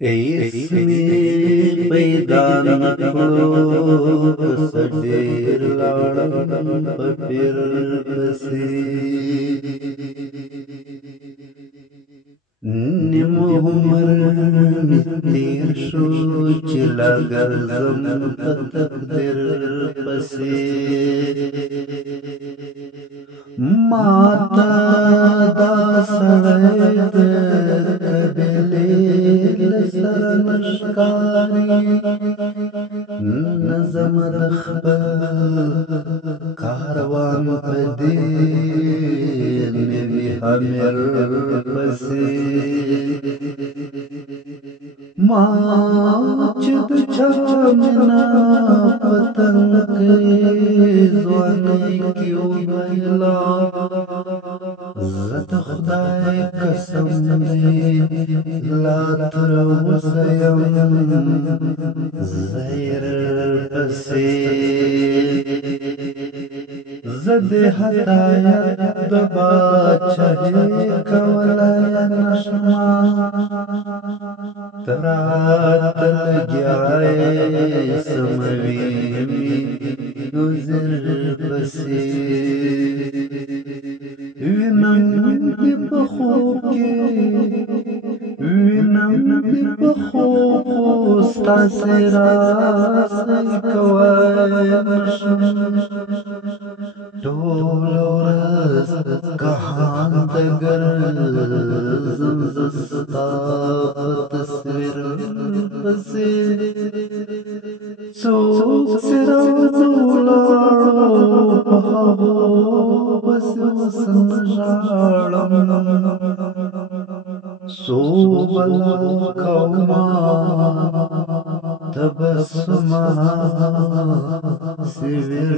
اسمي پیدا نکړو کس ډېر لاړم په پیر پسې نیم عمر مې تېر شو چې لا ګرځم په تقدیر پسې ماته دا سړی د قبیلې له سره نه ښکاري نه زما د خپل کاروان په دې نوي امیر پسې ما چې د چا مینه په تنګ ځوانۍ کې وبایله زه د خدای قسم دی لا تر اوسه یم زیر پسې زه د هدایت د باچهۍ کولی نشمه ته راته لګیا یې سموي مې نو زر پسې وینم دې په خوب کې وینم دې په خوب خو ستاسې راسئ کوی نشم ټوله ورځ کهان ته ګرځم زه ستا په تصویر پسې څوک چې راوځو ولاړو په هغو پسې اوس نه ژاړم څو بلا کومه تبسمه سویر